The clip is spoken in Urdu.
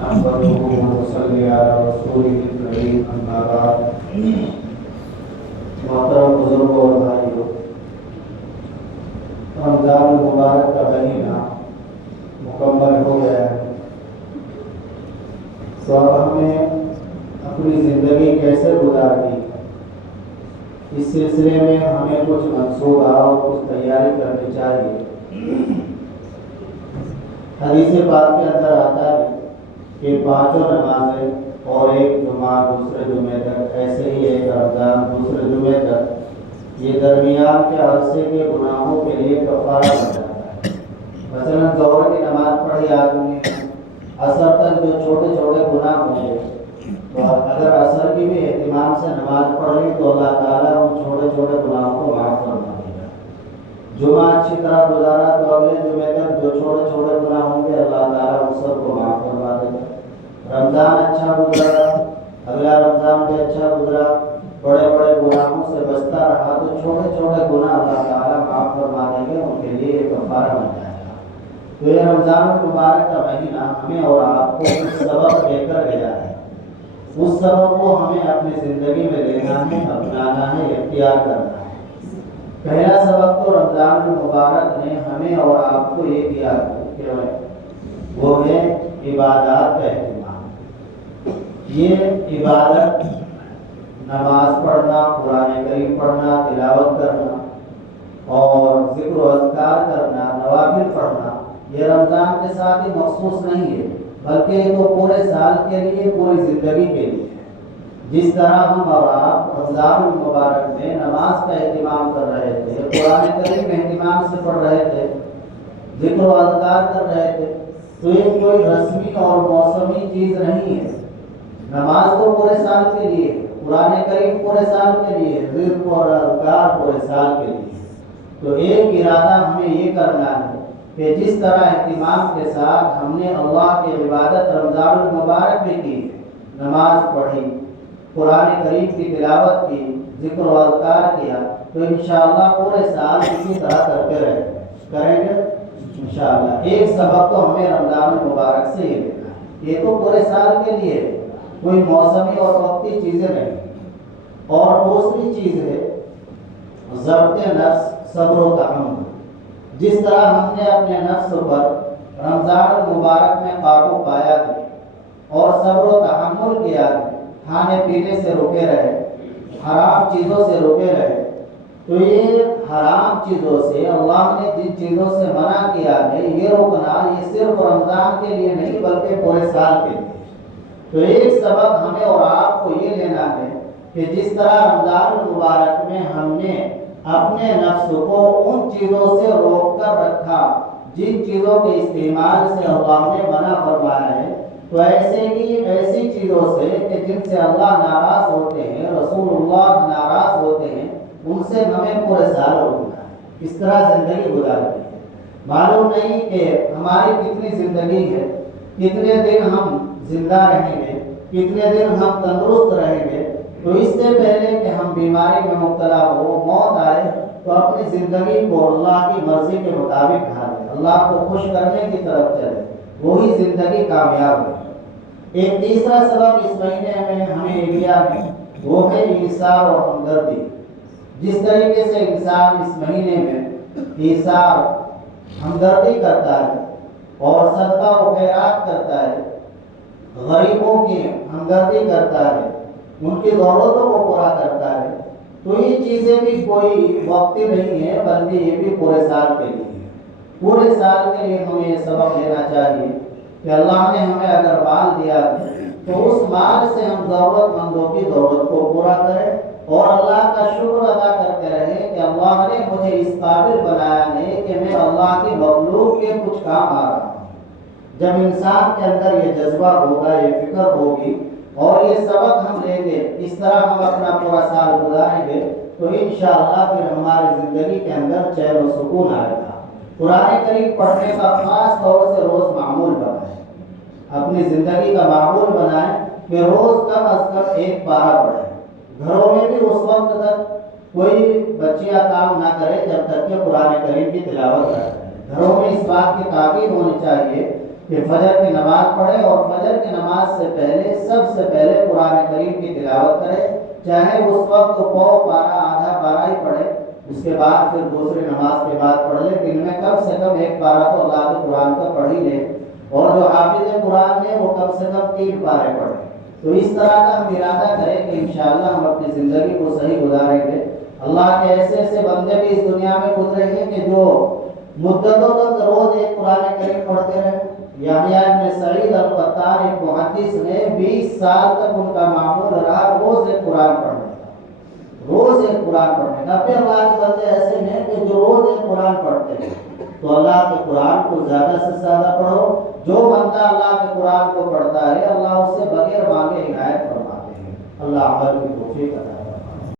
نحمده ونصلي على رسوله الكريم اما بعد۔ محترم بزرگوں اور بھائیوں، رمضان المبارک کا مہینہ مکمل ہو گیا ہے، تو اب ہمیں اپنی زندگی کیسے گزارنی، اس سلسلے میں ہمیں کچھ منصوبہ اور کچھ تیاری کرنی چاہیے۔ حدیث پاک کے اندر آتا ہے کہ 5 نمازیں اور ایک جمعہ دوسرے جمعے تک، ایسے ہی ایک رمضان دوسرے جمعے تک، یہ درمیان کے عرصے کے گناہوں کے لیے کفارہ بن جاتا ہے۔ مثلا ظہر کی نماز پڑھی آدمی نے، عصر تک جو چھوٹے چھوٹے گناہ ہوں گے، تو اگر عصر کی بھی اہتمام سے نماز پڑھ لی تو اللہ تعالیٰ ان چھوٹے چھوٹے گناہوں کو معاف فرما دے گا۔ جمعہ اچھی طرح گزارا تو اگلے جمعے تک جو چھوٹے چھوٹے گناہ ہوں گے اللہ تعالیٰ ان سب کو معاف فرما دے گا۔ رمضان اچھا گزرا، اگلا رمضان بھی اچھا گزرا، بڑے بڑے گناہوں سے بچتا رہا تو چھوٹے چھوٹے گناہ اللہ تعالیٰ معاف فرما دیں گے، ان کے لیے ایک کفارہ بن جائے گا۔ تو یہ رمضان المبارک کا مہینہ ہمیں اور آپ کو کچھ سبق دے کر گیا ہے، اس سبق کو ہمیں اپنی زندگی میں لینا ہے، اپنانا ہے، اختیار کرنا ہے۔ پہلا سبق تو رمضان المبارک نے ہمیں اور آپ کو یہ دیا کہ وہ ہے عبادات کا اہتمام۔ یہ عبادت، نماز پڑھنا، قرآن کریم پڑھنا، تلاوت کرنا اور ذکر و اذکار کرنا، نوافل پڑھنا، یہ رمضان کے ساتھ ہی مخصوص نہیں ہے، بلکہ یہ تو پورے سال کے لیے، پوری زندگی کے لیے ہے۔ جس طرح ہم اور آپ رمضان المبارک میں نماز کا اہتمام کر رہے تھے، قرآن کریم اہتمام سے پڑھ رہے تھے، ذکر و اذکار کر رہے تھے، تو یہ کوئی رسمی اور موسمی چیز نہیں ہے۔ نماز تو پورے سال کے لیے، قرآن کریم پورے سال کے لیے، ذکر اور اذکار پورے سال کے لیے۔ تو ایک ارادہ ہمیں یہ کرنا ہے کہ جس طرح اہتمام کے ساتھ ہم نے اللہ کی عبادت رمضان المبارک میں کی، نماز پڑھی، قرآن کریم کی تلاوت کی، ذکر و اذکار کیا، تو انشاءاللہ پورے سال اسی طرح کرتے کریں گے انشاءاللہ۔ ایک سبق تو ہمیں رمضان المبارک سے یہ لینا ہے، یہ تو پورے سال کے لیے، کوئی موسمی اور وقتی چیزیں نہیں۔ اور دوسری چیز ہے ضبط نفس، صبر و تحمل۔ جس طرح ہم نے اپنے نفس پر رمضان المبارک میں قابو پایا ہے اور صبر و تحمل کیا ہے، کھانے پینے سے رکے رہے، حرام چیزوں سے رکے رہے، تو یہ حرام چیزوں سے، اللہ نے جن چیزوں سے منع کیا ہے، یہ رکنا یہ صرف رمضان کے لیے نہیں بلکہ پورے سال کے لیے۔ تو ایک سبق ہمیں اور آپ کو یہ لینا ہے کہ جس طرح رمضان المبارک میں ہم نے اپنے نفس کو ان چیزوں سے روک کر رکھا جن چیزوں کے استعمال سے اللہ نے منع فرمایا ہے، تو ایسے ہی ایسی چیزوں سے کہ جن سے اللہ ناراض ہوتے ہیں، رسول اللہ ناراض ہوتے ہیں، ان سے ہمیں پورے سال روکنا ہے، اس طرح زندگی گزارنی ہے۔ معلوم نہیں کہ ہماری کتنی زندگی ہے، کتنے دن ہم زندہ رہیں گے، کتنے دن ہم تندرست رہیں گے، تو اس سے پہلے کہ ہم بیماری میں مبتلا ہو، موت آئے، تو اپنی زندگی کو اللہ کی مرضی کے مطابق ڈھالیں، اللہ کو خوش کرنے کی طرف چلیں، وہی زندگی کامیاب ہے۔ ایک تیسرا سبب اس مہینے میں ہمیں یہ دیا ہے، وہ ہے ایثار اور ہمدردی۔ جس طریقے سے انسان اس مہینے میں ایثار، ہمدردی کرتا ہے اور صدقہ و خیرات کرتا ہے، غریبوں کی ہمدردی کرتا ہے، ان کی ضرورتوں کو پورا کرتا ہے، تو یہ چیزیں بھی کوئی وقتی نہیں ہے بلکہ یہ بھی پورے سال کے لیے ہے۔ پورے سال کے لیے ہمیں یہ سبق لینا چاہیے کہ اللہ نے ہمیں اگر مال دیا ہے تو اس مال سے ہم ضرورت مندوں کی ضرورت کو پورا کریں اور اللہ کا شکر ادا کرتے رہیں کہ اللہ نے مجھے اس قابل بنایا ہے کہ میں اللہ کی مخلوق کے کچھ کام آ رہا ہوں۔ جب انسان کے اندر یہ جذبہ ہوگا، یہ فکر ہوگی اور یہ سبق ہم لیں گے، اس طرح ہم اپنا پورا سال گزاریں گے، تو انشاءاللہ پھر ہماری زندگی کے اندر چین و سکون آئے گا۔ قرآن کریم پڑھنے کا خاص طور سے روز معمول بنائیں، اپنی زندگی کا معمول بنائیں کہ روز کم از کم 1 پارہ پڑھیں۔ گھروں میں بھی اس وقت تک کوئی بچیاں کام نہ کرے جب تک کہ قرآن کریم کی تلاوت نہ کریں۔ گھروں میں اس بات کی تاکید ہونی چاہیے کہ فجر کی نماز پڑھے اور فجر کی نماز سے پہلے سب سے پہلے قرآن کریم کی تلاوت کرے، چاہے اس وقت پاؤ پارا آدھا پارا ہی پڑھے، اس کے بعد پھر دوسری نماز کے بعد پڑھ لے، دن میں کم سے کم ایک پارا تو اللہ کے قرآن کا پڑھ ہی لے، اور جو حافظ قرآن ہے وہ کم سے کم 3 پارے پڑھے۔ تو اس طرح کا ہم ارادہ کریں کہ انشاءاللہ ہم اپنی زندگی کو صحیح گزاریں گے۔ اللہ کے ایسے ایسے بندے بھی اس دنیا میں گزرے ہیں کہ جو مدتوں تک روز ایک قرآن کریم پڑھتے رہے۔ یحییٰ بن سعید القطار ایک محدث نے 20 سال تک ان کا معمول رہا روز ایک قرآن پڑھنے کا، روز ایک قرآن پڑھنے کا۔ پھر اللہ کے بندے ایسے ہیں کہ جو روز ایک قرآن پڑھتے ہیں،